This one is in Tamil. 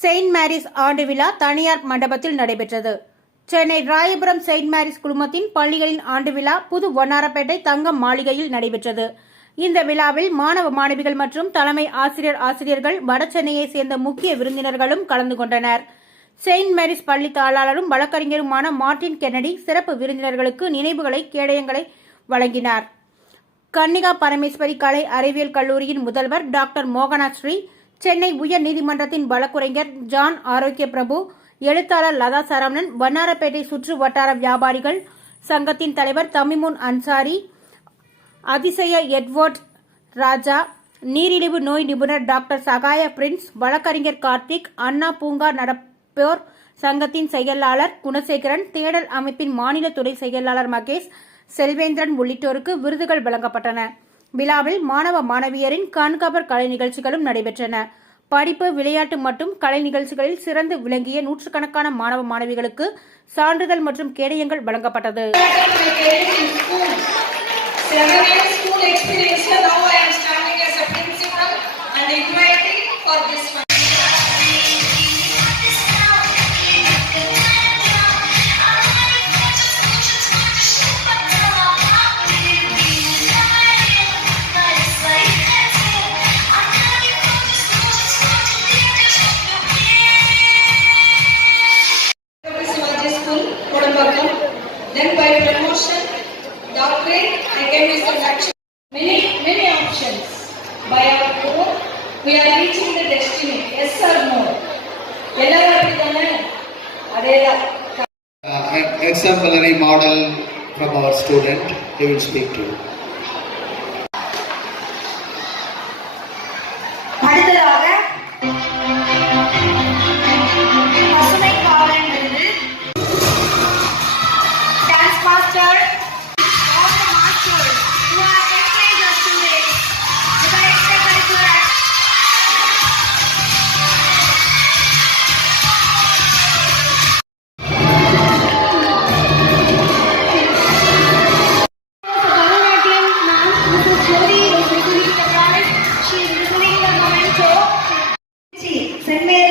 செயின்ட் மேரிஸ் ஆண்டு விழா தனியார் மண்டபத்தில் நடைபெற்றது. சென்னை ராயபுரம் செயின்ட் மேரிஸ் குழுமத்தின் பள்ளிகளின் ஆண்டு விழா புது வண்ணாரப்பேட்டை தங்கம் மாளிகையில் நடைபெற்றது. இந்த விழாவில் மாணவ மாணவிகள் மற்றும் தலைமை ஆசிரியர் ஆசிரியர்கள் வடசென்னையை சேர்ந்த முக்கிய விருந்தினர்களும் கலந்து கொண்டனர். செயின்ட் மேரிஸ் பள்ளி தாளாளரும் வழக்கறிஞருமான மார்டின் கென்னடி சிறப்பு விருந்தினர்களுக்கு நினைவுகளை கேடயங்களை வழங்கினார். கன்னிகா பரமேஸ்வரி கலை அறிவியல் கல்லூரியின் முதல்வர் டாக்டர் மோகனா ஸ்ரீ சென்னை உயர் நீதிமன்றத்தின் வழக்குரைஞர் ஜான் ஆரோக்கிய பிரபு எழுத்தாளர் லதா சரவணன் வண்ணாரப்பேட்டை சுற்று வட்டார வியாபாரிகள் சங்கத்தின் தலைவர் தமிமுன் அன்சாரி அதிசய எட்வர்ட் ராஜா நீரிழிவு நோய் நிபுணர் டாக்டர் சகாய பிரின்ஸ் வழக்கறிஞர் கார்த்திக் அண்ணா பூங்கா நடப்போர் சங்கத்தின் செயலாளர் குணசேகரன் தேடல் அமைப்பின் மாநில துறை செயலாளர் மகேஷ் செல்வேந்திரன் உள்ளிட்டோருக்கு விருதுகள் வழங்கப்பட்டன. விழாவில் மாணவ மாணவியரின் கண்கவர் கலை நிகழ்ச்சிகளும் நடைபெற்றன. படிப்பு விளையாட்டு மற்றும் கலை நிகழ்ச்சிகளில் சிறந்து விளங்கிய நூற்றுக்கணக்கான மாணவ மாணவிகளுக்கு சான்றிதழ் மற்றும் கேடயங்கள் வழங்கப்பட்டது. Seven years school. Experience, here now I am standing as a principal doctorate, I came as a lecturer. Many, many options. By our own, we are reaching the destiny. Yes or no? எல்லாரும் அப்படிதானே அதேதான் Uh, an exemplary model from our student, he will speak to you. Se me